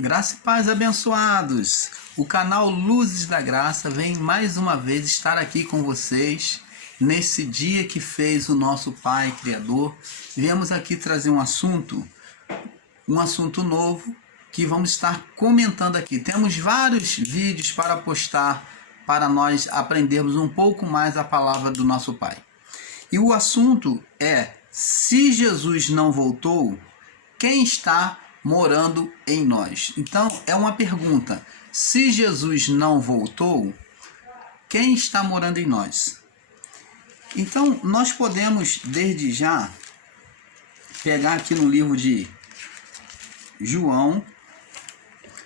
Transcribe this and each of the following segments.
Graça e paz, abençoados! O canal Luzes da Graça vem mais uma vez estar aqui com vocês nesse dia que fez o nosso Pai Criador. Viemos aqui trazer um assunto novo que vamos estar comentando aqui. Temos vários vídeos para postar para nós aprendermos um pouco mais a palavra do nosso Pai. E o assunto é: se Jesus não voltou, quem está morando em nós? Então é uma pergunta: se Jesus não voltou, quem está morando em nós? Então nós podemos desde já pegar aqui no livro de João.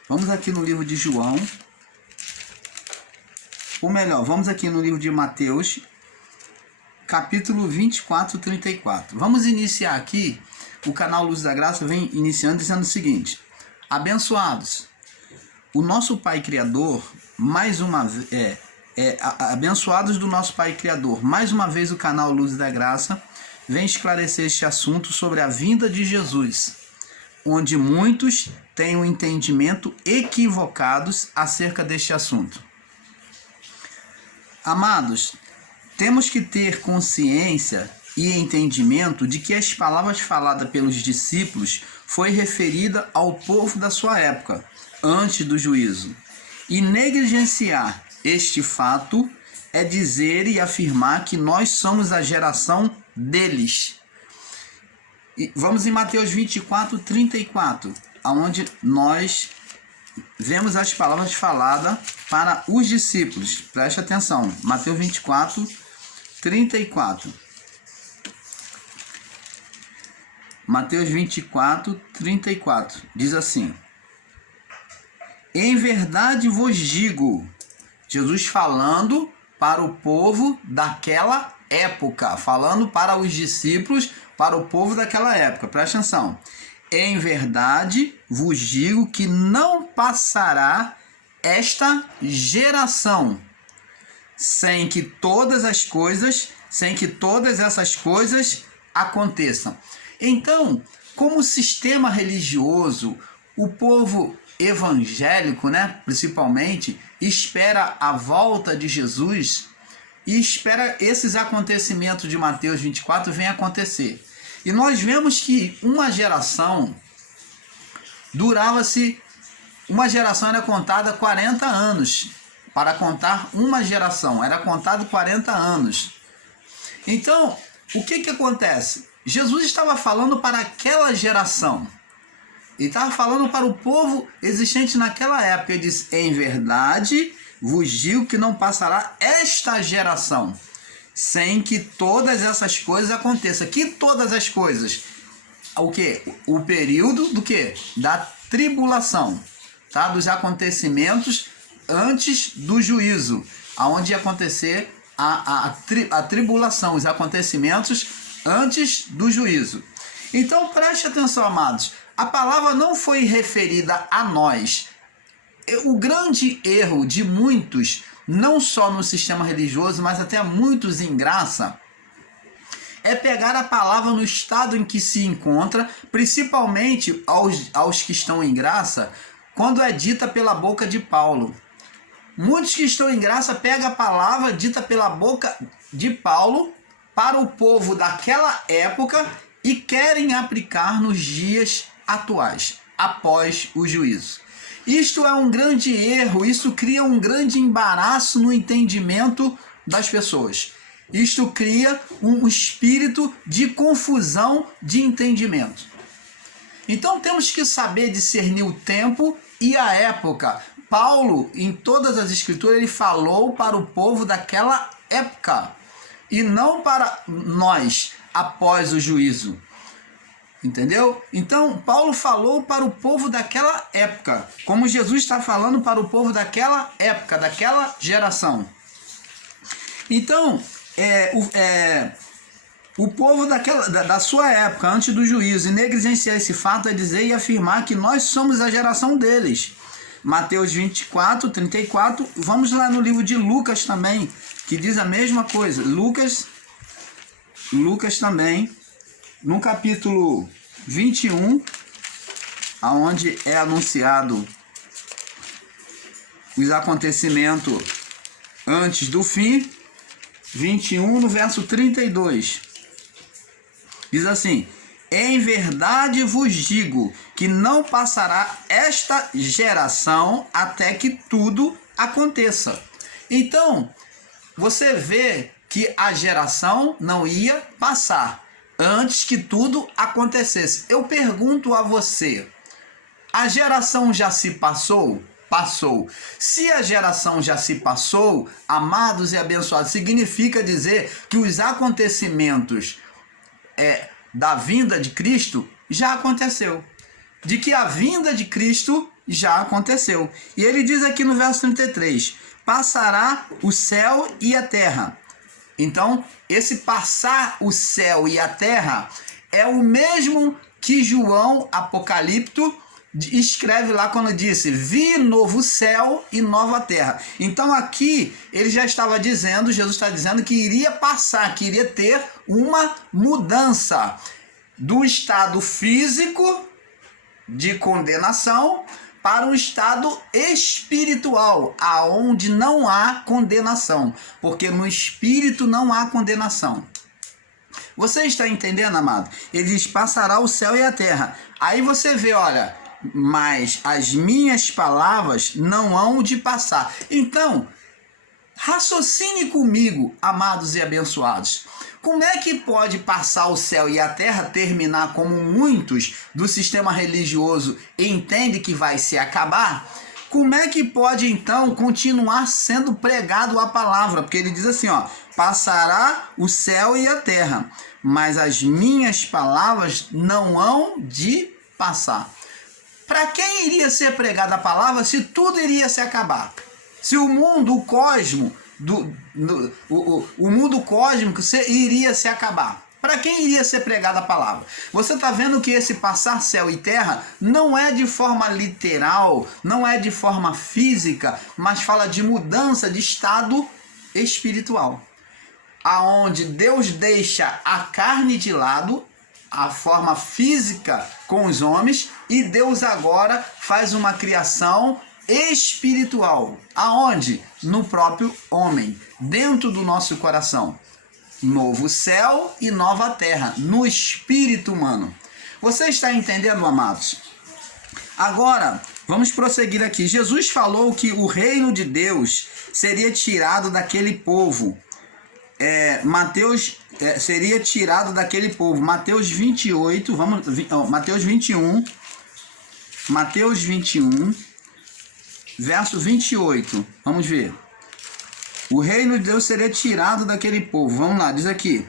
Vamos aqui no livro de João, ou melhor, vamos aqui no livro de Mateus, capítulo 24, 34. Vamos iniciar aqui. O canal Luz da Graça vem iniciando dizendo o seguinte: abençoados, o nosso Pai Criador, mais uma vez, abençoados do nosso Pai Criador, mais uma vez o canal Luz da Graça vem esclarecer este assunto sobre a vinda de Jesus, onde muitos têm um entendimento equivocados acerca deste assunto. Amados, temos que ter consciência e entendimento de que as palavras faladas pelos discípulos foi referida ao povo da sua época, antes do juízo. E negligenciar este fato é dizer e afirmar que nós somos a geração deles. E vamos em Mateus 24, 34, onde nós vemos as palavras faladas para os discípulos. Preste atenção, Mateus 24, 34. Mateus 24, 34, diz assim: em verdade vos digo, Jesus falando para o povo daquela época, falando para os discípulos, para o povo daquela época, presta atenção. Em verdade vos digo que não passará esta geração sem que todas essas coisas aconteçam. Então, como sistema religioso, o povo evangélico, principalmente, espera a volta de Jesus e espera esses acontecimentos de Mateus 24 venham acontecer. E nós vemos que uma geração era contada 40 anos. Para contar uma geração, era contado 40 anos. Então, o que acontece? Jesus estava falando para aquela geração. Ele estava falando para o povo existente naquela época. Ele diz: em verdade vos digo que não passará esta geração sem que todas essas coisas aconteçam. Que todas as coisas? O quê? O período do quê? Da tribulação, tá? Dos acontecimentos antes do juízo, aonde ia acontecer a tribulação, os acontecimentos antes do juízo. Então preste atenção, amados, a palavra não foi referida a nós. O grande erro de muitos, não só no sistema religioso, mas até muitos em graça, é pegar a palavra no estado em que se encontra, principalmente aos que estão em graça, quando é dita pela boca de Paulo. Muitos que estão em graça pegam a palavra dita pela boca de Paulo para o povo daquela época e querem aplicar nos dias atuais, após o juízo. Isto é um grande erro, isso cria um grande embaraço no entendimento das pessoas. Isto cria um espírito de confusão de entendimento. Então temos que saber discernir o tempo e a época. Paulo, em todas as escrituras, ele falou para o povo daquela época e não para nós após o juízo. Entendeu? Então, Paulo falou para o povo daquela época, como Jesus está falando para o povo daquela época, daquela geração. Então, o povo da sua época, antes do juízo, e negligenciar esse fato é dizer e afirmar que nós somos a geração deles. Mateus 24, 34. Vamos lá no livro de Lucas também, que diz a mesma coisa. Lucas também, no capítulo 21, aonde é anunciado os acontecimentos antes do fim, 21, no verso 32. Diz assim: em verdade vos digo que não passará esta geração até que tudo aconteça. Então, você vê que a geração não ia passar antes que tudo acontecesse. Eu pergunto a você, a geração já se passou? Passou. Se a geração já se passou, amados e abençoados, significa dizer que os acontecimentos da vinda de Cristo já aconteceu. De que a vinda de Cristo já aconteceu. E ele diz aqui no verso 33, passará o céu e a terra. Então, esse passar o céu e a terra é o mesmo que João Apocalipto escreve lá quando disse: vi novo céu e nova terra. Então aqui ele já estava dizendo, Jesus está dizendo que iria passar, que iria ter uma mudança do estado físico de condenação para um estado espiritual, aonde não há condenação, porque no espírito não há condenação. Você está entendendo, amado? Ele diz: passará o céu e a terra. Aí você vê, olha, mas as minhas palavras não hão de passar. Então, raciocine comigo, amados e abençoados. Como é que pode passar o céu e a terra, terminar como muitos do sistema religioso entendem que vai se acabar? Como é que pode então continuar sendo pregado a palavra? Porque ele diz assim, ó: passará o céu e a terra, mas as minhas palavras não hão de passar. Para quem iria ser pregada a palavra se tudo iria se acabar? Se o mundo, o cosmo, o mundo cósmico iria se acabar? Para quem iria ser pregada a palavra? Você está vendo que esse passar céu e terra não é de forma literal, não é de forma física, mas fala de mudança de estado espiritual. Aonde Deus deixa a carne de lado, a forma física com os homens, e Deus agora faz uma criação espiritual. Aonde? No próprio homem, dentro do nosso coração. Novo céu e nova terra, no espírito humano. Você está entendendo, amados? Agora, vamos prosseguir aqui. Jesus falou que o reino de Deus seria tirado daquele povo. Seria tirado daquele povo. Mateus 28, Mateus 21, verso 28. Vamos ver. O reino de Deus seria tirado daquele povo. Vamos lá, diz aqui: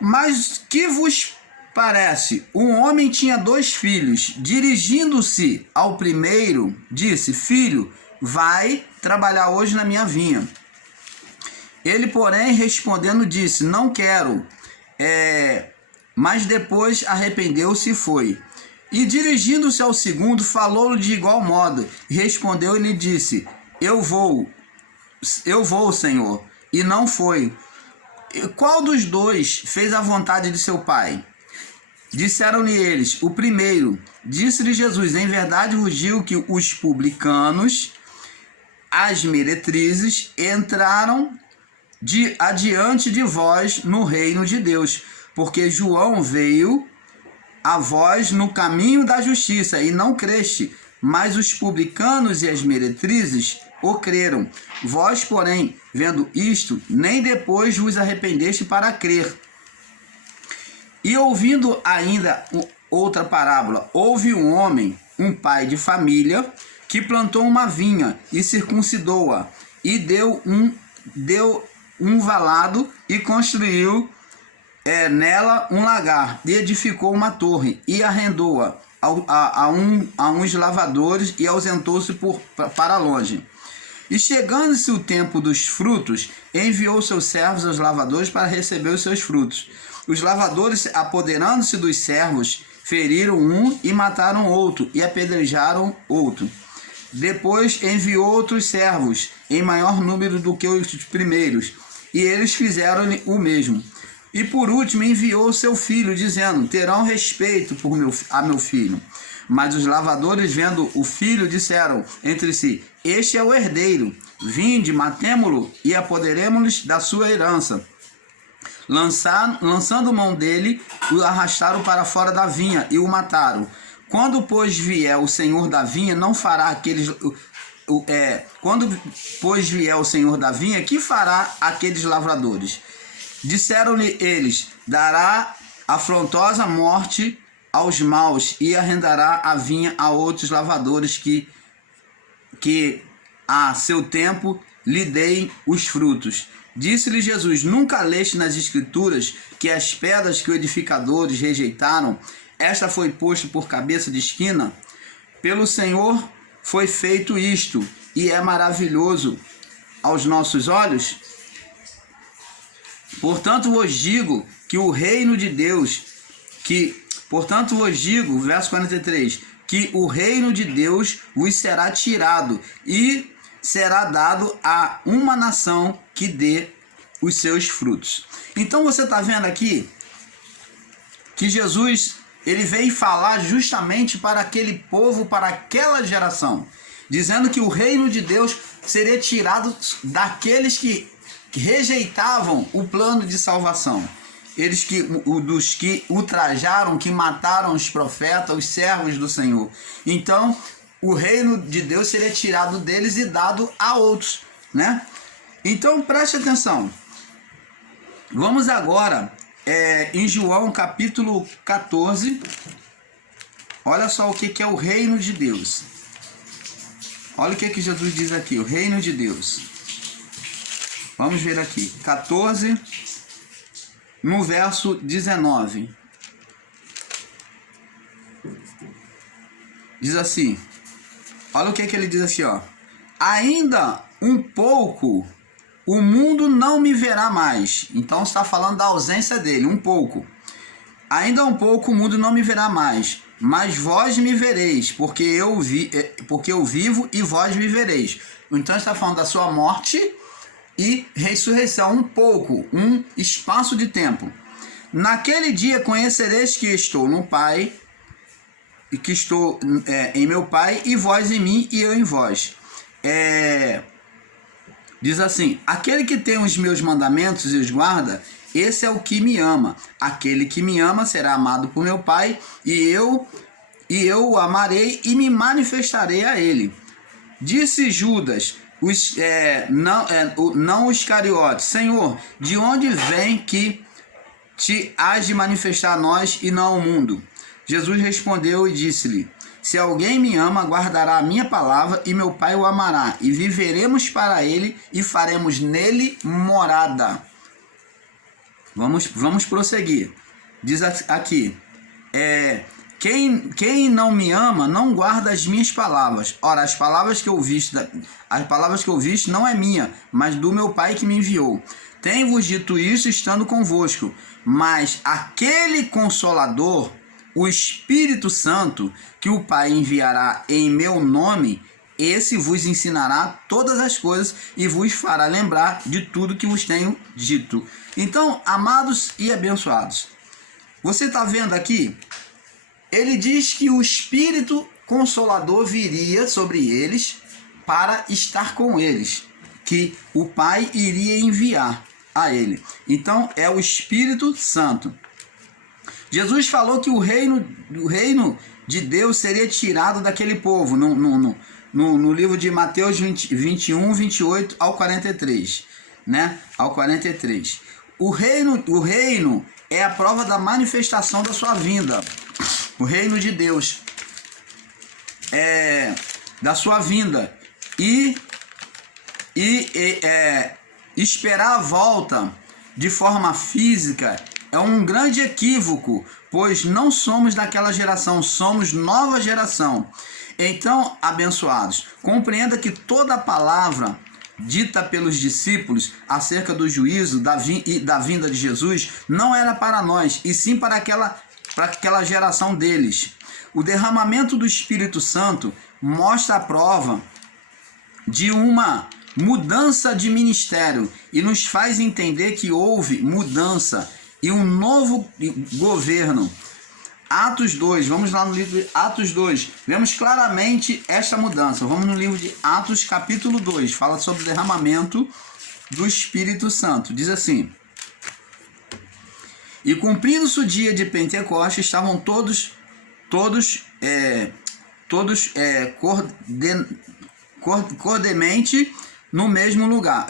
mas que vos parece? Um homem tinha 2 filhos. Dirigindo-se ao primeiro, disse: filho, vai trabalhar hoje na minha vinha. Ele, porém, respondendo, disse: não quero. Mas depois arrependeu-se e foi. E dirigindo-se ao segundo, falou-lhe de igual modo. Respondeu e lhe disse: eu vou, Senhor. E não foi. Qual dos 2 fez a vontade de seu pai? Disseram-lhe eles: o primeiro. Disse-lhe Jesus: em verdade vos digo que os publicanos, as meretrizes, entraram adiante de vós no reino de Deus, porque João veio a vós no caminho da justiça e não creste, mas os publicanos e as meretrizes o creram. Vós, porém, vendo isto, nem depois vos arrependeste para crer. E ouvindo ainda outra parábola, houve um homem, um pai de família, que plantou uma vinha e circuncidou-a, e deu um valado e construiu nela um lagar, e edificou uma torre e arrendou-a a uns lavadores e ausentou-se para longe. E chegando-se o tempo dos frutos, enviou seus servos aos lavadores para receber os seus frutos. Os lavadores, apoderando-se dos servos, feriram um e mataram outro e apedrejaram outro. Depois enviou outros servos, em maior número do que os primeiros, e eles fizeram o mesmo. E por último enviou seu filho, dizendo: terão respeito a meu filho. Mas os lavradores, vendo o filho, disseram entre si: este é o herdeiro, vinde, matemo-lo e apoderemo-nos da sua herança. Lançando mão dele, o arrastaram para fora da vinha e o mataram. Quando, pois, vier o senhor da vinha, não fará aqueles... Quando, pois, vier o senhor da vinha, que fará aqueles lavradores? Disseram-lhe eles: dará afrontosa morte aos maus e arrendará a vinha a outros lavradores que a seu tempo lhe deem os frutos. Disse-lhe Jesus: nunca leste nas Escrituras que as pedras que os edificadores rejeitaram, esta foi posta por cabeça de esquina? Pelo Senhor foi feito isto, e é maravilhoso aos nossos olhos? Portanto vos digo que o reino de Deus, portanto vos digo, verso 43, que o reino de Deus vos será tirado e será dado a uma nação que dê os seus frutos. Então você está vendo aqui que Jesus, ele veio falar justamente para aquele povo, para aquela geração, dizendo que o reino de Deus seria tirado daqueles que rejeitavam o plano de salvação. Eles dos que ultrajaram, que mataram os profetas, os servos do Senhor. Então, o reino de Deus seria tirado deles e dado a outros, né? Então, preste atenção. Vamos agora em João capítulo 14. Olha só o que é o reino de Deus. Olha o que Jesus diz aqui, o reino de Deus. Vamos ver aqui, 14, no verso 19. Diz assim, olha o que ele diz assim, ó. Ainda um pouco, o mundo não me verá mais. Então está falando da ausência dele, um pouco. Ainda um pouco, o mundo não me verá mais, mas vós me vereis, porque eu vivo e vós me vereis. Então está falando da sua morte e ressurreição, um pouco, um espaço de tempo. Naquele dia conhecereis que estou no Pai, e que estou em meu Pai, e vós em mim, e eu em vós. Diz assim: aquele que tem os meus mandamentos e os guarda, esse é o que me ama. Aquele que me ama será amado por meu Pai, e eu o amarei e me manifestarei a ele. Disse Judas, não os Iscariotes: Senhor, de onde vem que te hás de manifestar a nós e não ao mundo? Jesus respondeu e disse-lhe: se alguém me ama, guardará a minha palavra, e meu Pai o amará, e viveremos para ele e faremos nele morada. Vamos prosseguir. Diz aqui, quem não me ama não guarda as minhas palavras. Ora, as palavras que ouviste não é minha, mas do meu Pai que me enviou. Tenho-vos dito isso estando convosco, mas aquele Consolador, o Espírito Santo, que o Pai enviará em meu nome, esse vos ensinará todas as coisas e vos fará lembrar de tudo que vos tenho dito. Então, amados e abençoados, você está vendo aqui? Ele diz que o Espírito Consolador viria sobre eles para estar com eles, que o Pai iria enviar a ele. Então, é o Espírito Santo. Jesus falou que o reino de Deus seria tirado daquele povo, no livro de Mateus 21, 28 ao 43, né? Ao 43. O reino é a prova da manifestação da sua vinda. O reino de Deus é da sua vinda. E esperar a volta de forma física é um grande equívoco, pois não somos daquela geração, somos nova geração. Então, abençoados, compreenda que toda a palavra dita pelos discípulos acerca do juízo e da vinda de Jesus não era para nós, e sim para aquela geração deles. O derramamento do Espírito Santo mostra a prova de uma mudança de ministério e nos faz entender que houve mudança e um novo governo. Atos 2, vamos lá no livro de Atos 2, vemos claramente esta mudança. Vamos no livro de Atos capítulo 2, fala sobre o derramamento do Espírito Santo. Diz assim: e cumprindo-se o dia de Pentecostes, estavam todos cordemente no mesmo lugar,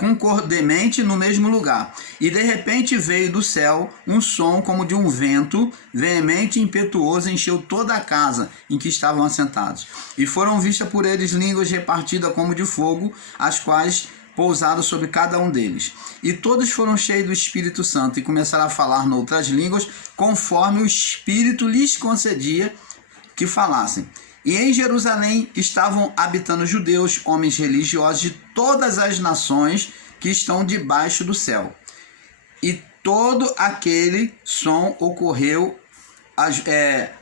concordemente no mesmo lugar. E de repente veio do céu um som como de um vento veemente e impetuoso, encheu toda a casa em que estavam assentados. E foram vistas por eles línguas repartidas como de fogo, as quais pousaram sobre cada um deles. E todos foram cheios do Espírito Santo e começaram a falar noutras línguas, conforme o Espírito lhes concedia que falassem. E em Jerusalém estavam habitando judeus, homens religiosos de todas as nações que estão debaixo do céu. E todo aquele som ocorreu,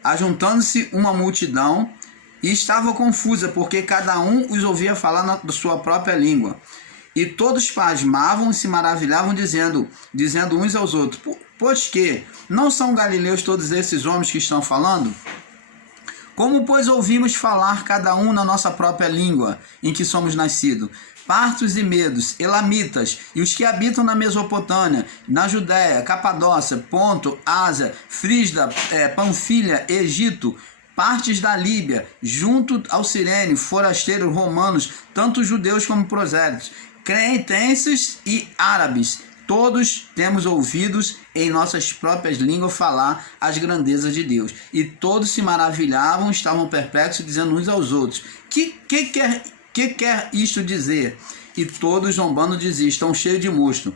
ajuntando-se uma multidão, e estava confusa, porque cada um os ouvia falar na sua própria língua. E todos pasmavam e se maravilhavam, dizendo uns aos outros: pois que não são galileus todos esses homens que estão falando? Como, pois, ouvimos falar cada um na nossa própria língua em que somos nascidos? Partos e medos, elamitas, e os que habitam na Mesopotâmia, na Judéia, Capadócia, Ponto, Ásia, Frígia, Panfilha, Egito, partes da Líbia, junto ao Cirene, forasteiros romanos, tanto judeus como prosélitos, cretenses e árabes, todos temos ouvidos em nossas próprias línguas falar as grandezas de Deus. E todos se maravilhavam, estavam perplexos, dizendo uns aos outros: que quer isto dizer? E todos zombando diziam: estão cheios de mosto.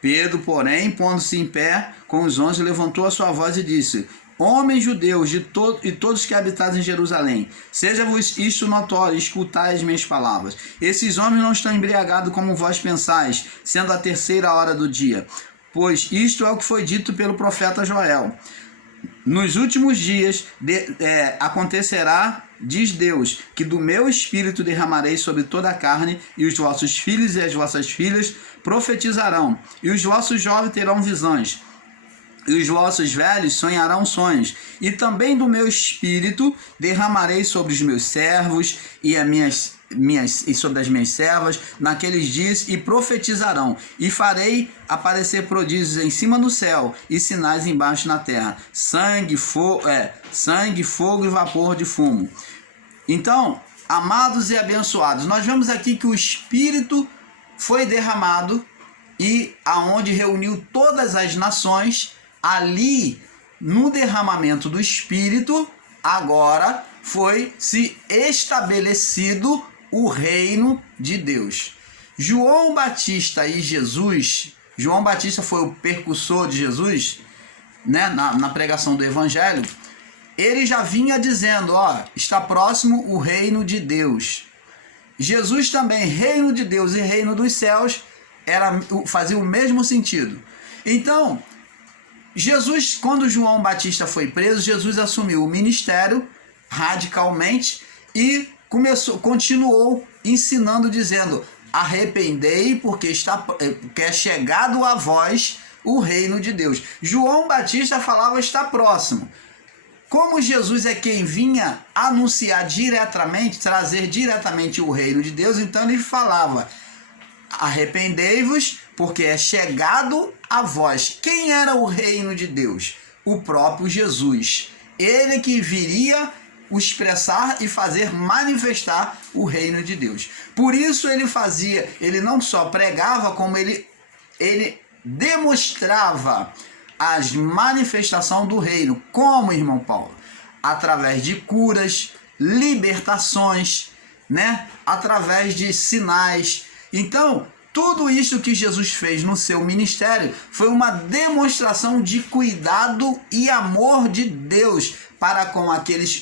Pedro, porém, pondo-se em pé com os 11, levantou a sua voz e disse: homens judeus e todos que habitais em Jerusalém, seja-vos isto notório, escutai as minhas palavras. Esses homens não estão embriagados como vós pensais, sendo a 3ª hora do dia. Pois isto é o que foi dito pelo profeta Joel. Nos últimos dias acontecerá, diz Deus, que do meu espírito derramarei sobre toda a carne, e os vossos filhos e as vossas filhas profetizarão, e os vossos jovens terão visões, e os vossos velhos sonharão sonhos, e também do meu espírito derramarei sobre os meus servos e sobre as minhas servas naqueles dias, e profetizarão, e farei aparecer prodígios em cima no céu e sinais embaixo na terra, sangue, fogo e vapor de fumo. Então, amados e abençoados, nós vemos aqui que o Espírito foi derramado, e aonde reuniu todas as nações. Ali, no derramamento do Espírito, agora foi se estabelecido o reino de Deus. João Batista e Jesus, João Batista foi o precursor de Jesus, né, na pregação do Evangelho. Ele já vinha dizendo: está próximo o reino de Deus. Jesus também, reino de Deus e reino dos céus, fazia o mesmo sentido. Então, Jesus, quando João Batista foi preso, Jesus assumiu o ministério radicalmente e continuou ensinando, dizendo: arrependei, porque é chegado a vós o reino de Deus. João Batista falava: está próximo. Como Jesus é quem vinha anunciar diretamente, trazer diretamente o reino de Deus, então ele falava: arrependei-vos, porque é chegado a vós. Quem era o reino de Deus? O próprio Jesus. Ele que viria expressar e fazer manifestar o reino de Deus. Por isso ele não só pregava, como ele demonstrava as manifestações do reino. Como, irmão Paulo? Através de curas, libertações, né? Através de sinais. Então, tudo isso que Jesus fez no seu ministério foi uma demonstração de cuidado e amor de Deus para com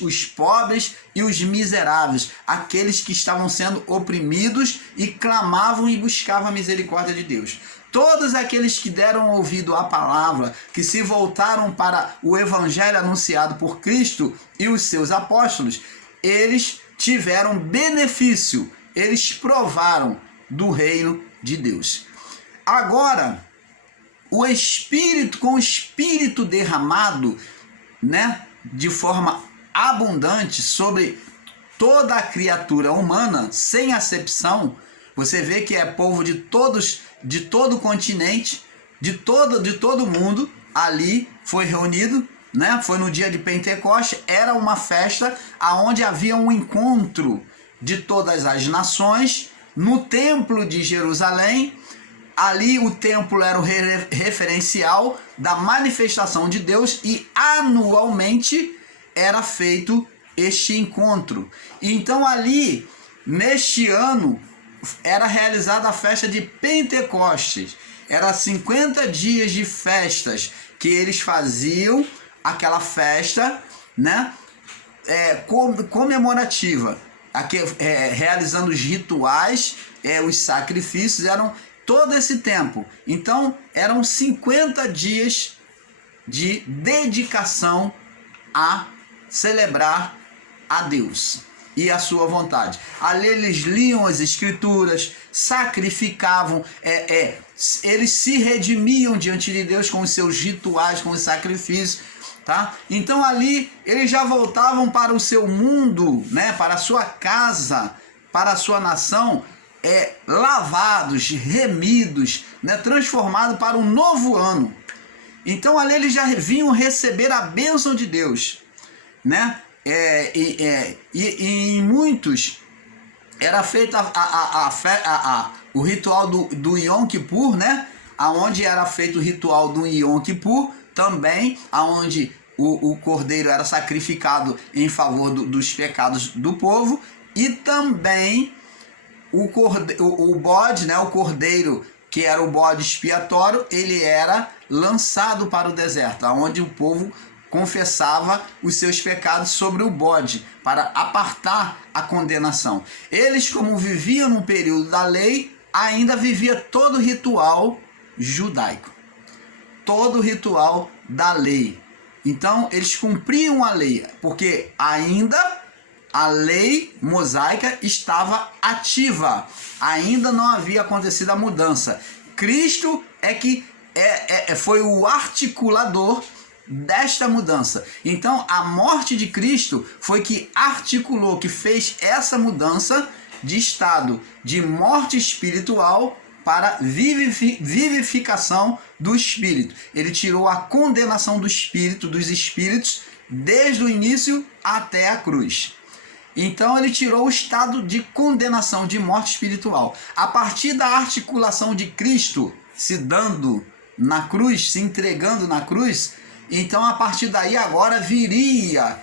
os pobres e os miseráveis, aqueles que estavam sendo oprimidos e clamavam e buscavam a misericórdia de Deus. Todos aqueles que deram ouvido à palavra, que se voltaram para o evangelho anunciado por Cristo e os seus apóstolos, eles tiveram benefício, eles provaram do reino de Deus. Agora, o Espírito, com o Espírito derramado, né, de forma abundante sobre toda a criatura humana, sem acepção. Você vê que é povo de todos, de todo o continente, de todo mundo, ali foi reunido, né? Foi no dia de Pentecoste, era uma festa onde havia um encontro de todas as nações no templo de Jerusalém. Ali o templo era o referencial da manifestação de Deus e anualmente era feito este encontro. Então ali, neste ano, era realizada a festa de Pentecostes. Era 50 dias de festas que eles faziam, aquela festa, né, comemorativa, realizando os rituais, os sacrifícios, eram todo esse tempo. Então eram 50 dias de dedicação a celebrar a Deus e a sua vontade. Ali eles liam as escrituras, sacrificavam, eles se redimiam diante de Deus com os seus rituais, com os sacrifícios, tá? Então ali eles já voltavam para o seu mundo, né, para a sua casa, para a sua nação, lavados, remidos, né, transformados para um novo ano. Então ali eles já vinham receber a bênção de Deus, né? E em muitos era feito o ritual do Yom Kippur, né? Aonde era feito o ritual do Yom Kippur também, aonde o cordeiro era sacrificado em favor dos pecados do povo, e também o bode, né? O cordeiro, que era o bode expiatório, ele era lançado para o deserto, aonde o povo confessava os seus pecados sobre o bode, para apartar a condenação. Eles, como viviam no período da lei, ainda vivia todo o ritual judaico, todo o ritual da lei. Então, eles cumpriam a lei, porque ainda a lei mosaica estava ativa, ainda não havia acontecido a mudança. Cristo foi o articulador desta mudança. Então a morte de Cristo foi que articulou, que fez essa mudança de estado de morte espiritual para vivificação do espírito. Ele tirou a condenação do espírito, dos espíritos, desde o início até a cruz. Então ele tirou o estado de condenação, de morte espiritual. A partir da articulação de Cristo se dando na cruz, se entregando na cruz, então a partir daí agora viria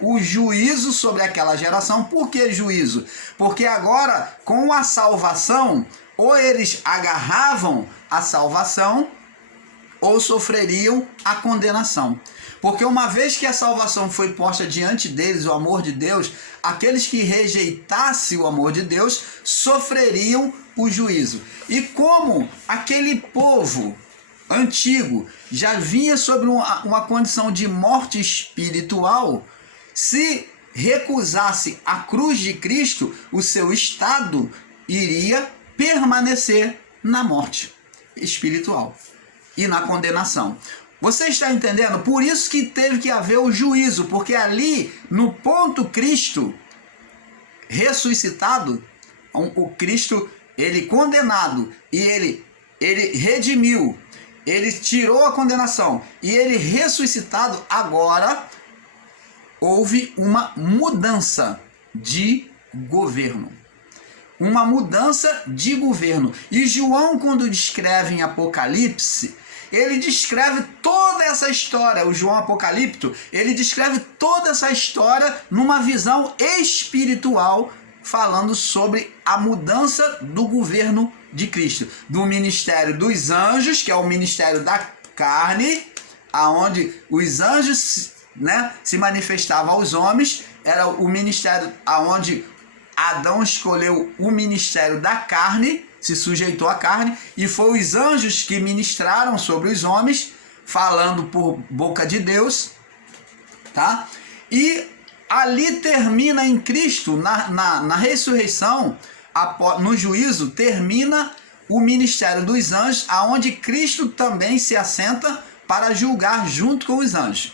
o juízo sobre aquela geração. Por que juízo? Porque agora, com a salvação, ou eles agarravam a salvação ou sofreriam a condenação. Porque uma vez que a salvação foi posta diante deles, o amor de Deus, aqueles que rejeitassem o amor de Deus sofreriam o juízo. E como aquele povo antigo já vinha sobre uma condição de morte espiritual, se recusasse a cruz de Cristo, o seu estado iria permanecer na morte espiritual e na condenação. Você está entendendo? Por isso que teve que haver o juízo, porque ali, no ponto Cristo ressuscitado, o Cristo, ele condenado, e ele redimiu, ele tirou a condenação, e ele ressuscitado, agora houve uma mudança de governo. Uma mudança de governo. E João, quando descreve em Apocalipse, ele descreve toda essa história. O João Apocalipto, ele descreve toda essa história numa visão espiritual, falando sobre a mudança do governo de Cristo, do ministério dos anjos, que é o ministério da carne, aonde os anjos, né, se manifestavam aos homens. Era o ministério aonde Adão escolheu o ministério da carne, se sujeitou à carne, e foi os anjos que ministraram sobre os homens, falando por boca de Deus, tá? E ali termina em Cristo, na ressurreição, no juízo, termina o ministério dos anjos, aonde Cristo também se assenta para julgar junto com os anjos.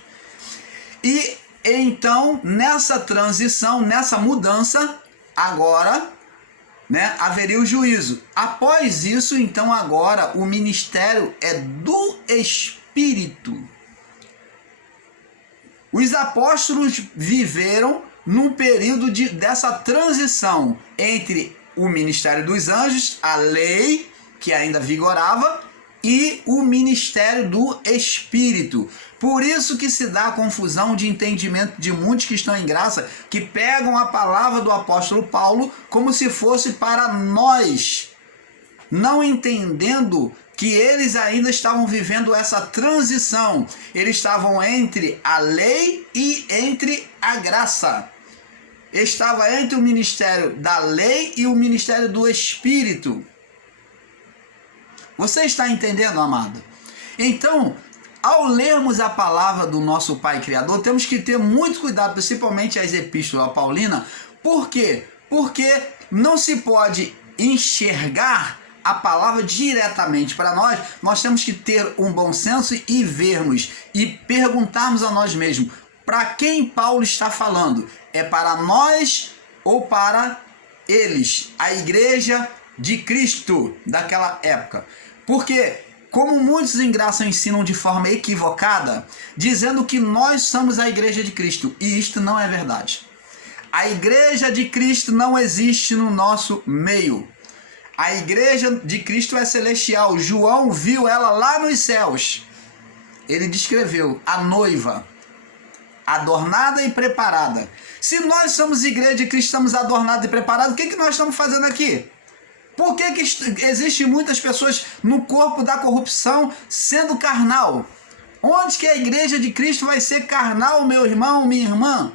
E então, nessa transição, nessa mudança, agora, né, haveria o juízo. Após isso, então agora o ministério é do Espírito. Os apóstolos viveram num período dessa transição entre o ministério dos anjos, a lei que ainda vigorava, e o ministério do Espírito. Por isso que se dá a confusão de entendimento de muitos que estão em graça, que pegam a palavra do apóstolo Paulo como se fosse para nós, não entendendo que eles ainda estavam vivendo essa transição. Eles estavam entre a lei e entre a graça. Estava entre o ministério da lei e o ministério do Espírito. Você está entendendo, amado? Então, ao lermos a palavra do nosso Pai Criador, temos que ter muito cuidado, principalmente as epístolas paulinas. Por quê? Porque não se pode enxergar a palavra diretamente para nós. Nós temos que ter um bom senso e vermos e perguntarmos a nós mesmos, para quem Paulo está falando? É para nós ou para eles, a igreja de Cristo daquela época? Porque, como muitos em graça ensinam de forma equivocada, dizendo que nós somos a igreja de Cristo, e isto não é verdade. A igreja de Cristo não existe no nosso meio. A igreja de Cristo é celestial. João viu ela lá nos céus. Ele descreveu a noiva, adornada e preparada. Se nós somos igreja de Cristo, estamos adornados e preparados, o que nós estamos fazendo aqui? Por que existem muitas pessoas no corpo da corrupção sendo carnal? Onde que a igreja de Cristo vai ser carnal, meu irmão, minha irmã?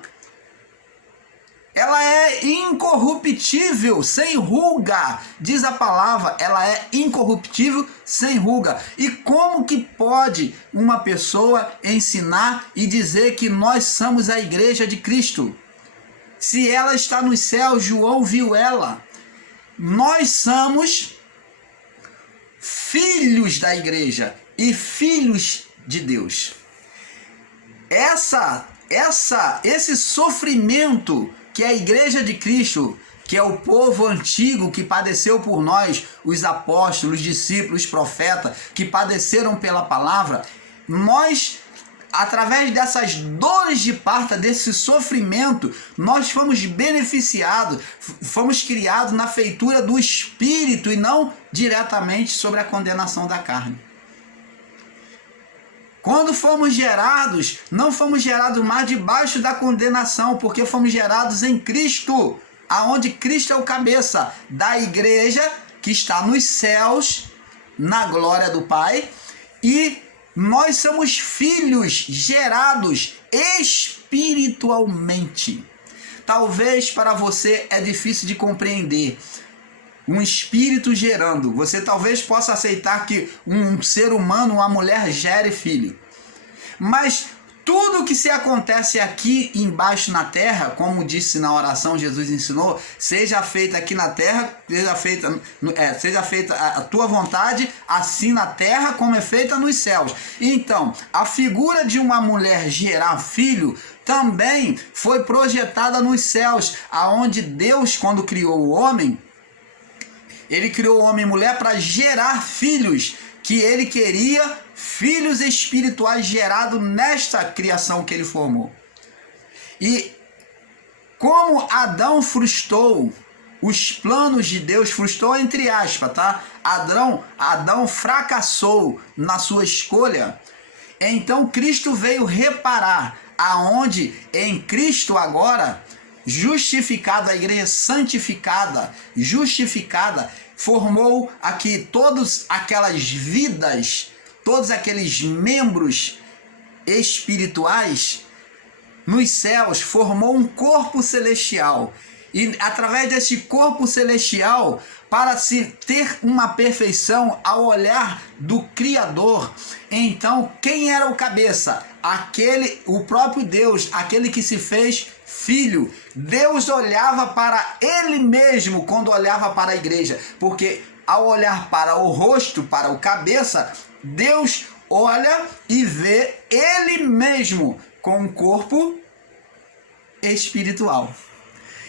Ela é incorruptível, sem ruga, diz a palavra, ela é incorruptível, sem ruga. E como que pode uma pessoa ensinar e dizer que nós somos a igreja de Cristo? Se ela está nos céus, João viu ela. Nós somos filhos da igreja e filhos de Deus. Esse sofrimento que a igreja de Cristo, que é o povo antigo que padeceu por nós, os apóstolos, discípulos, profetas, que padeceram pela palavra, nós, através dessas dores de parto, desse sofrimento, nós fomos beneficiados, fomos criados na feitura do Espírito e não diretamente sobre a condenação da carne. Quando fomos gerados, não fomos gerados mais debaixo da condenação, porque fomos gerados em Cristo, aonde Cristo é o cabeça da igreja que está nos céus, na glória do Pai, e nós somos filhos gerados espiritualmente. Talvez para você é difícil de compreender um espírito gerando. Você talvez possa aceitar que um ser humano, uma mulher, gere filho. Mas tudo que se acontece aqui embaixo na terra, como disse na oração, Jesus ensinou, seja feita aqui na terra, seja feita a tua vontade, assim na terra como é feita nos céus. Então, a figura de uma mulher gerar filho também foi projetada nos céus, aonde Deus, quando criou o homem, ele criou o homem e mulher para gerar filhos, que ele queria filhos espirituais gerados nesta criação que ele formou. E como Adão frustrou os planos de Deus, frustrou entre aspas, tá? Adão fracassou na sua escolha. Então Cristo veio reparar, aonde em Cristo agora, justificada, a igreja santificada, justificada, formou aqui todas aquelas vidas, todos aqueles membros espirituais nos céus, formou um corpo celestial. E através desse corpo celestial, para se ter uma perfeição ao olhar do Criador, então quem era o cabeça? O próprio Deus, aquele que se fez filho. Deus olhava para ele mesmo quando olhava para a igreja, porque ao olhar para o rosto, para o cabeça, Deus olha e vê Ele mesmo com um corpo espiritual.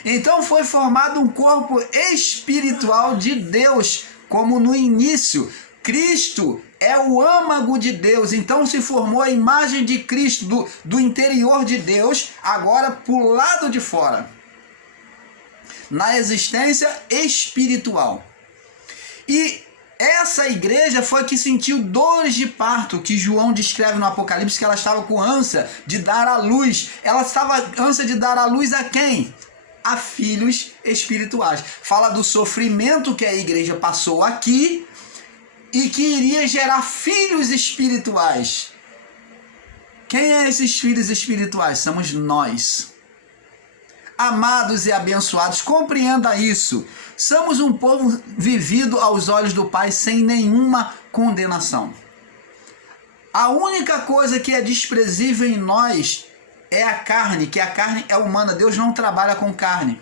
Então foi formado um corpo espiritual de Deus, como no início. Cristo é o âmago de Deus, então se formou a imagem de Cristo do interior de Deus, agora para o lado de fora, na existência espiritual. E essa igreja foi que sentiu dores de parto, que João descreve no Apocalipse, que ela estava com ânsia de dar à luz. Ela estava ânsia de dar à luz a quem? A filhos espirituais. Fala do sofrimento que a igreja passou aqui e que iria gerar filhos espirituais. Quem é esses filhos espirituais? Somos nós. Amados e abençoados, compreenda isso. Somos um povo vivido aos olhos do Pai sem nenhuma condenação. A única coisa que é desprezível em nós é a carne, que a carne é humana. Deus não trabalha com carne,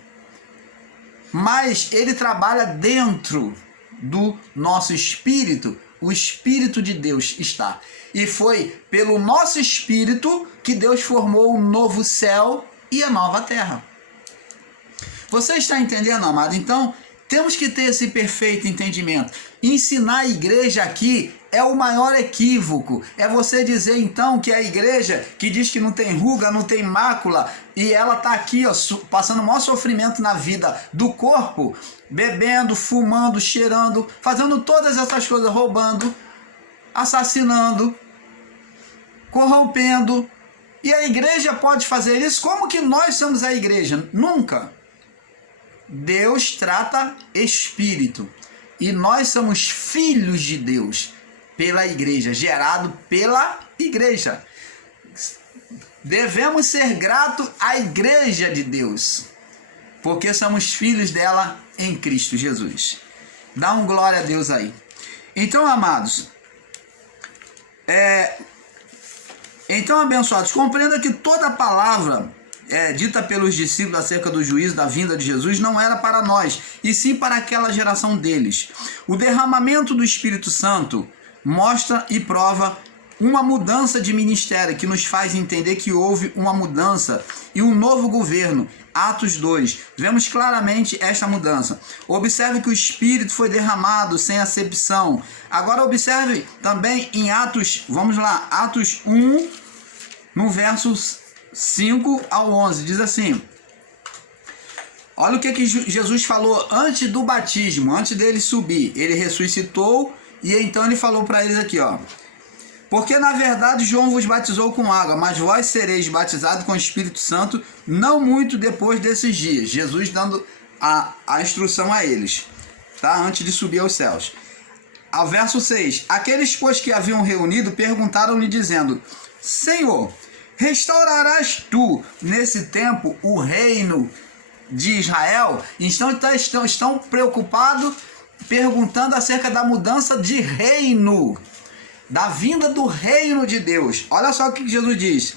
mas Ele trabalha dentro do nosso espírito. O Espírito de Deus está. E foi pelo nosso espírito que Deus formou o novo céu e a nova terra. Você está entendendo, amado? Então, temos que ter esse perfeito entendimento. Ensinar a igreja aqui é o maior equívoco. É você dizer, então, que a igreja que diz que não tem ruga, não tem mácula, e ela está aqui, ó, passando o maior sofrimento na vida do corpo, bebendo, fumando, cheirando, fazendo todas essas coisas, roubando, assassinando, corrompendo. E a igreja pode fazer isso? Como que nós somos a igreja? Nunca. Deus trata espírito. E nós somos filhos de Deus pela igreja, gerado pela igreja. Devemos ser gratos à igreja de Deus, porque somos filhos dela em Cristo Jesus. Dá um glória a Deus aí. Então, amados, então, abençoados, compreenda que toda palavra dita pelos discípulos acerca do juízo da vinda de Jesus não era para nós, e sim para aquela geração deles. O derramamento do Espírito Santo mostra e prova uma mudança de ministério, que nos faz entender que houve uma mudança e um novo governo. Atos 2, vemos claramente esta mudança. Observe que o Espírito foi derramado sem acepção. Agora observe também em Atos, vamos lá, Atos 1, no versos 5 ao 11, diz assim: olha o que Jesus falou antes do batismo, antes dele subir. Ele ressuscitou e então ele falou para eles aqui, ó: porque na verdade João vos batizou com água, mas vós sereis batizados com o Espírito Santo não muito depois desses dias. Jesus dando a instrução a eles, tá? Antes de subir aos céus. Ao verso 6, aqueles pois que haviam reunido perguntaram-lhe dizendo: Senhor, restaurarás tu nesse tempo o reino de Israel? Então estão preocupados, perguntando acerca da mudança de reino, da vinda do reino de Deus. Olha só o que Jesus diz.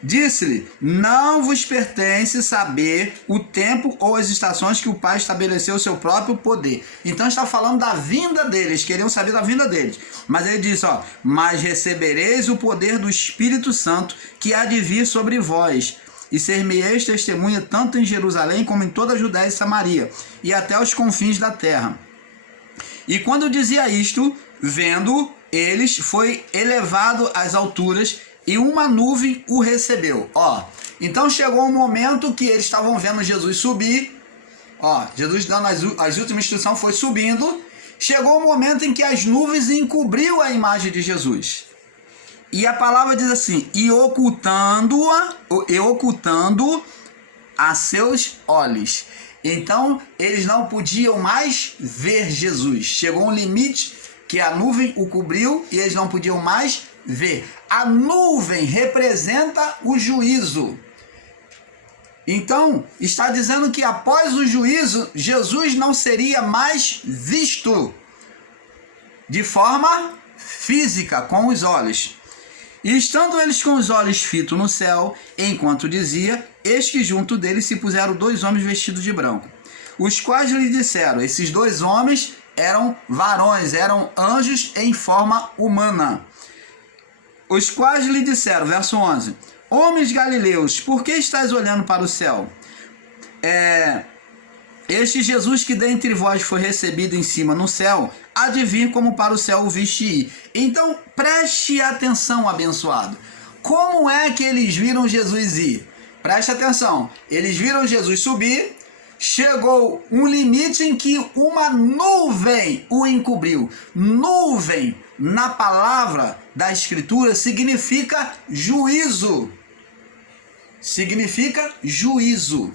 Disse-lhe: não vos pertence saber o tempo ou as estações que o Pai estabeleceu o seu próprio poder. Então está falando da vinda deles, queriam saber da vinda deles. Mas ele disse, ó: mas recebereis o poder do Espírito Santo que há de vir sobre vós, e ser-me-eis testemunha tanto em Jerusalém como em toda a Judéia e Samaria, e até os confins da terra. E quando dizia isto, vendo eles, foi elevado às alturas, e uma nuvem o recebeu. Ó, então chegou um momento que eles estavam vendo Jesus subir. Ó, Jesus dando as últimas instruções, foi subindo. Chegou um momento em que as nuvens encobriu a imagem de Jesus. E a palavra diz assim: e ocultando a seus olhos. Então eles não podiam mais ver Jesus. Chegou um limite que a nuvem o cobriu e eles não podiam mais ver. A nuvem representa o juízo. Então, está dizendo que após o juízo, Jesus não seria mais visto de forma física, com os olhos. E estando eles com os olhos fitos no céu, enquanto dizia, eis que junto deles se puseram 2 homens vestidos de branco, os quais lhe disseram, esses 2 homens eram varões, eram anjos em forma humana. Os quais lhe disseram, verso 11: Homens galileus, por que estáis olhando para o céu? Este Jesus que dentre vós foi recebido em cima no céu, há de vir como para o céu o viste ir. Então preste atenção, abençoado. Como é que eles viram Jesus ir? Preste atenção. Eles viram Jesus subir, chegou um limite em que uma nuvem o encobriu. Nuvem, na palavra da Escritura, significa juízo. Significa juízo.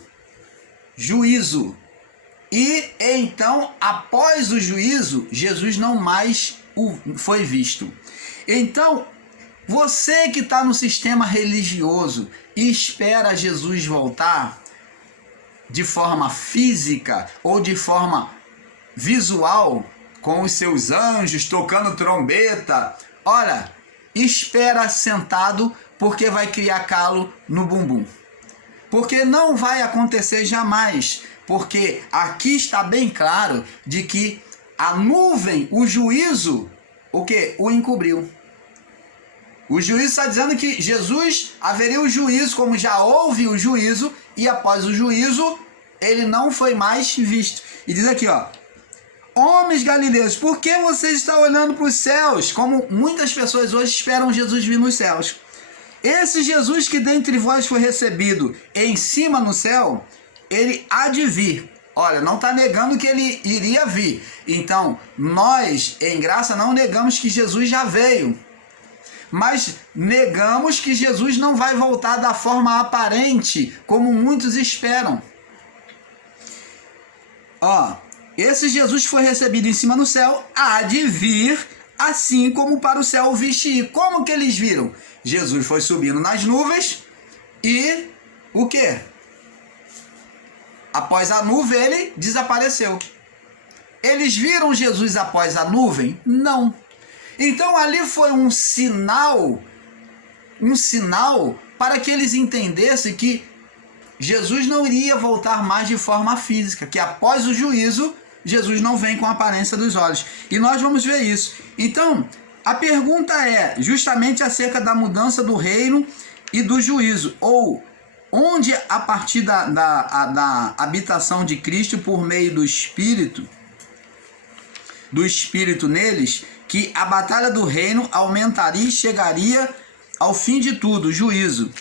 Juízo. E então, após o juízo, Jesus não mais foi visto. Então, você que está no sistema religioso e espera Jesus voltar de forma física ou de forma visual, com os seus anjos tocando trombeta, olha, espera sentado, porque vai criar calo no bumbum. Porque não vai acontecer jamais, porque aqui está bem claro de que a nuvem, o juízo, o encobriu. O juízo está dizendo que Jesus haveria o juízo, como já houve o juízo, e após o juízo, ele não foi mais visto. E diz aqui, ó: Homens galileus, por que vocês estão olhando para os céus? Como muitas pessoas hoje esperam Jesus vir nos céus. Esse Jesus que dentre vós foi recebido em cima no céu, ele há de vir. Olha, não está negando que ele iria vir. Então, nós, em graça, não negamos que Jesus já veio. Mas negamos que Jesus não vai voltar da forma aparente, como muitos esperam. Ó, esse Jesus foi recebido em cima no céu, há de vir, assim como para o céu o viste ir. Como que eles viram? Jesus foi subindo nas nuvens e o quê? Após a nuvem ele desapareceu. Eles viram Jesus após a nuvem? Não. Então ali foi um sinal para que eles entendessem que Jesus não iria voltar mais de forma física, que após o juízo, Jesus não vem com a aparência dos olhos. E nós vamos ver isso. Então, a pergunta é justamente acerca da mudança do reino e do juízo, ou onde a partir da habitação de Cristo por meio do Espírito neles, que a batalha do reino aumentaria e chegaria ao fim de tudo, o juízo.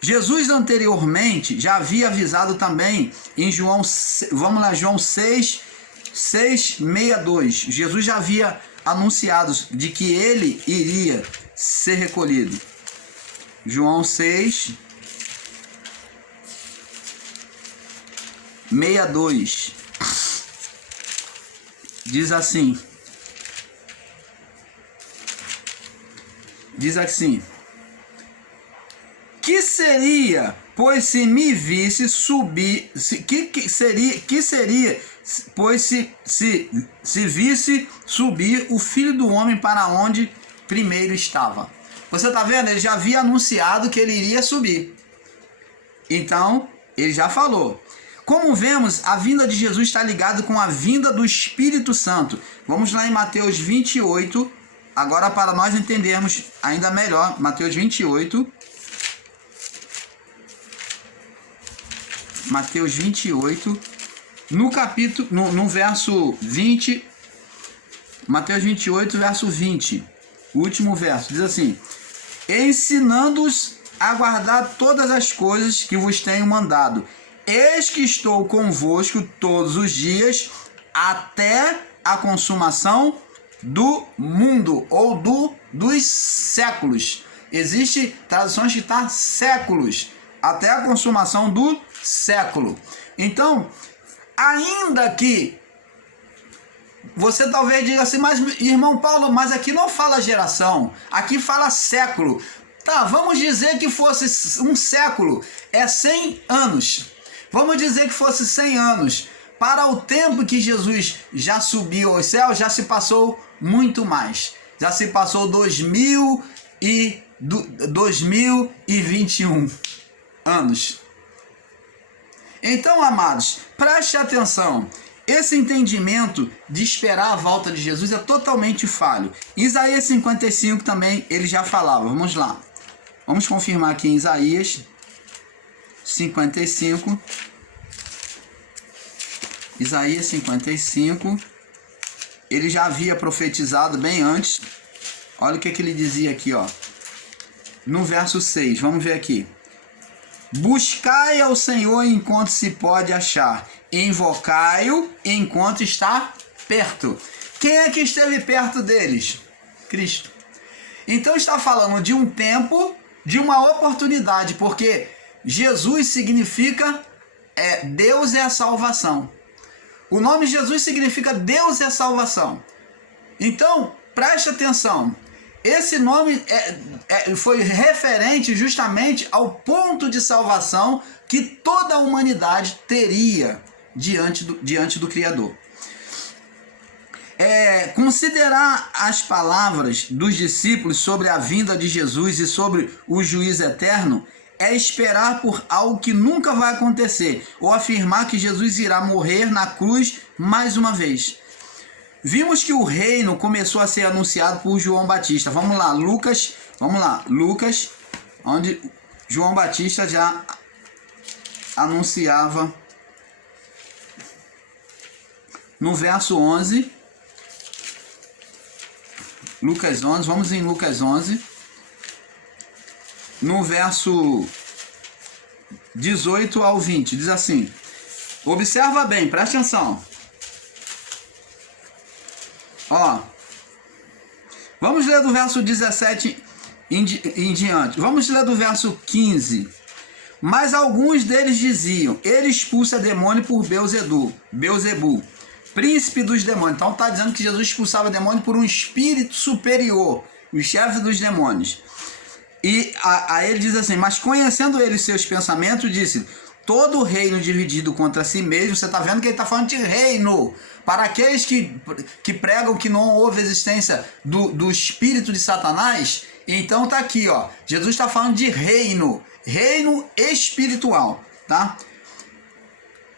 Jesus anteriormente já havia avisado também em João 6:62. Jesus já havia anunciado de que ele iria ser recolhido. João 6:62 diz assim: que seria, pois se me visse subir, pois se visse subir o Filho do Homem para onde primeiro estava. Você está vendo? Ele já havia anunciado que ele iria subir. Então, ele já falou. Como vemos, a vinda de Jesus está ligada com a vinda do Espírito Santo. Vamos lá em Mateus 28, agora para nós entendermos ainda melhor. Mateus 28. Mateus 28, no verso 20, Mateus 28, verso 20, o último verso, diz assim: ensinando-os a guardar todas as coisas que vos tenho mandado. Eis que estou convosco todos os dias, até a consumação do mundo, ou dos séculos. Existem traduções que está séculos, até a consumação do século. Então, ainda que você talvez diga assim, mas irmão Paulo, mas aqui não fala geração, aqui fala século. Tá, vamos dizer que fosse um século, é 100 anos. Vamos dizer que fosse 100 anos. Para o tempo que Jesus já subiu aos céus, já se passou muito mais. Já se passou 2021 anos. Então, amados, preste atenção. esse entendimento de esperar a volta de Jesus é totalmente falho. Isaías 55 também ele já falava. Vamos lá. Vamos confirmar aqui em Isaías 55. Isaías 55. Ele já havia profetizado bem antes. Olha o que ele dizia aqui, ó. No verso 6. Vamos ver aqui. Buscai ao Senhor enquanto se pode achar. Invocai-o enquanto está perto. Quem é que esteve perto deles? Cristo. Então está falando de um tempo, de uma oportunidade, porque Jesus significa Deus é a salvação. O nome Jesus significa Deus é a salvação. Então, preste atenção. Esse nome foi referente justamente ao ponto de salvação que toda a humanidade teria diante do Criador. Considerar as palavras dos discípulos sobre a vinda de Jesus e sobre o juízo eterno é esperar por algo que nunca vai acontecer, ou afirmar que Jesus irá morrer na cruz mais uma vez. Vimos que o reino começou a ser anunciado por João Batista. Vamos lá, Lucas, onde João Batista já anunciava no verso 11. Lucas 11, vamos em Lucas 11. No verso 18 ao 20, diz assim. Observa bem, presta atenção. Ó, vamos ler do verso 17 em diante. Vamos ler do verso 15. Mas alguns deles diziam, ele expulsa demônio por Beelzebu, príncipe dos demônios. Então está dizendo que Jesus expulsava demônio por um espírito superior, o chefe dos demônios. E aí ele diz assim, mas conhecendo ele seus pensamentos, disse, todo reino dividido contra si mesmo, você está vendo que ele está falando de reino. Para aqueles que pregam que não houve existência do espírito de Satanás, então está aqui, ó. Jesus está falando de reino espiritual, tá?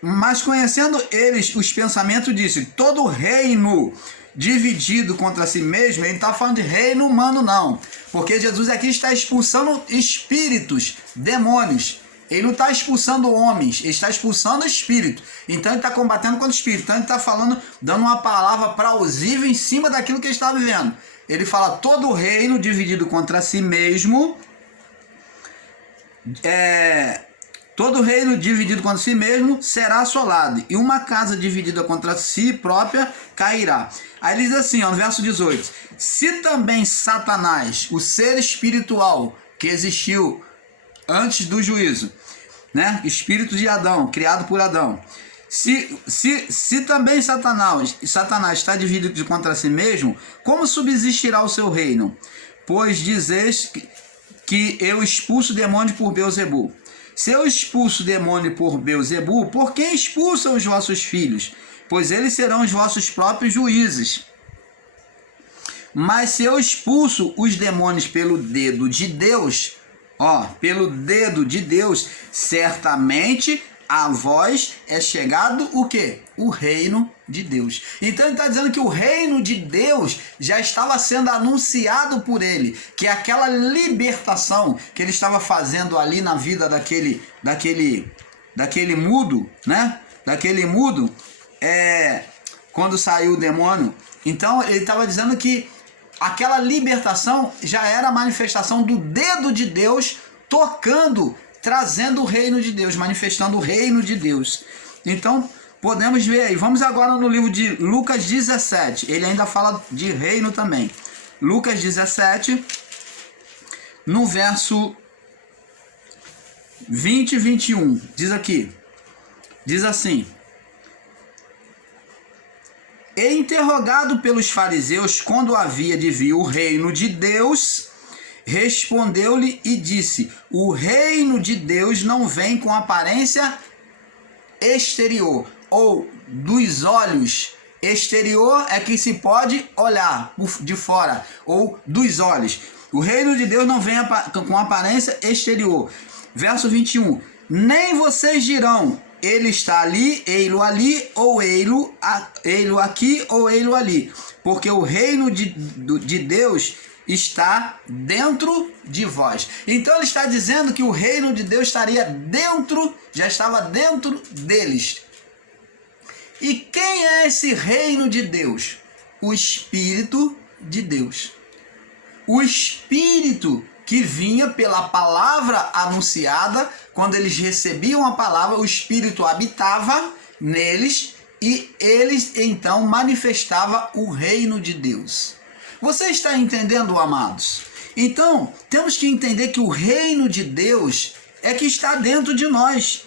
Mas conhecendo eles os pensamentos, disse, todo reino dividido contra si mesmo, ele está falando de reino humano não, porque Jesus aqui está expulsando espíritos, demônios. Ele não está expulsando homens, ele está expulsando o espírito. Então ele está combatendo contra o espírito. Então ele está falando, dando uma palavra plausível em cima daquilo que ele está vivendo. Ele fala, todo reino dividido contra si mesmo, todo reino dividido contra si mesmo será assolado, e uma casa dividida contra si própria cairá. Aí ele diz assim, ó, no verso 18, se também Satanás, o ser espiritual que existiu antes do juízo, né? Espírito de Adão, criado por Adão. Se também Satanás está dividido contra si mesmo, como subsistirá o seu reino? Pois dizeis que eu expulso demônio por Beelzebu. Se eu expulso demônio por Beelzebu, por quem expulsam os vossos filhos? Pois eles serão os vossos próprios juízes. Mas se eu expulso os demônios pelo dedo de Deus, pelo dedo de Deus, certamente a vós é chegado o quê? O reino de Deus. Então ele está dizendo que o reino de Deus já estava sendo anunciado por ele, que aquela libertação que ele estava fazendo ali na vida daquele mudo, né? Daquele mudo, quando saiu o demônio. Então ele estava dizendo que aquela libertação já era a manifestação do dedo de Deus tocando, trazendo o reino de Deus, manifestando o reino de Deus. Então, podemos ver aí. Vamos agora no livro de Lucas 17. Ele ainda fala de reino também. Lucas 17, no verso 20 e 21. Diz aqui. Diz assim. E interrogado pelos fariseus quando havia de vir o reino de Deus, respondeu-lhe e disse, o reino de Deus não vem com aparência exterior, ou dos olhos. Exterior é que se pode olhar de fora, ou dos olhos. O reino de Deus não vem com aparência exterior. Verso 21, nem vocês dirão, ele está ali, ei-lo ali, ou ei-lo aqui, ou ei-lo ali. Porque o reino de Deus está dentro de vós. Então ele está dizendo que o reino de Deus estaria dentro, já estava dentro deles. E quem é esse reino de Deus? O Espírito de Deus. O Espírito que vinha pela palavra anunciada, quando eles recebiam a palavra, o Espírito habitava neles e eles então manifestavam o reino de Deus. Você está entendendo, amados? Então, temos que entender que o reino de Deus é que está dentro de nós.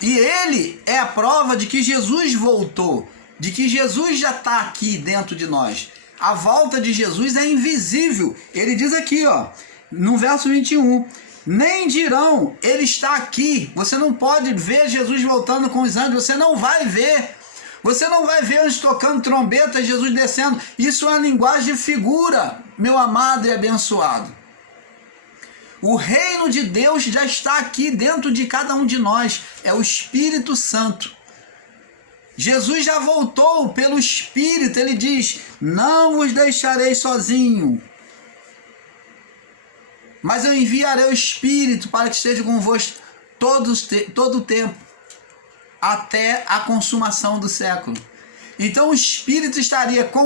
E ele é a prova de que Jesus voltou, de que Jesus já está aqui dentro de nós. A volta de Jesus é invisível. Ele diz aqui, ó, no verso 21, nem dirão, ele está aqui. Você não pode ver Jesus voltando com os anjos, você não vai ver. Você não vai ver eles tocando trombeta, Jesus descendo. Isso é uma linguagem de figura, meu amado e abençoado. O reino de Deus já está aqui dentro de cada um de nós. É o Espírito Santo. Jesus já voltou pelo Espírito. Ele diz, não vos deixarei sozinho, mas eu enviarei o Espírito para que esteja convosco todo o tempo, até a consumação do século. Então o Espírito estaria com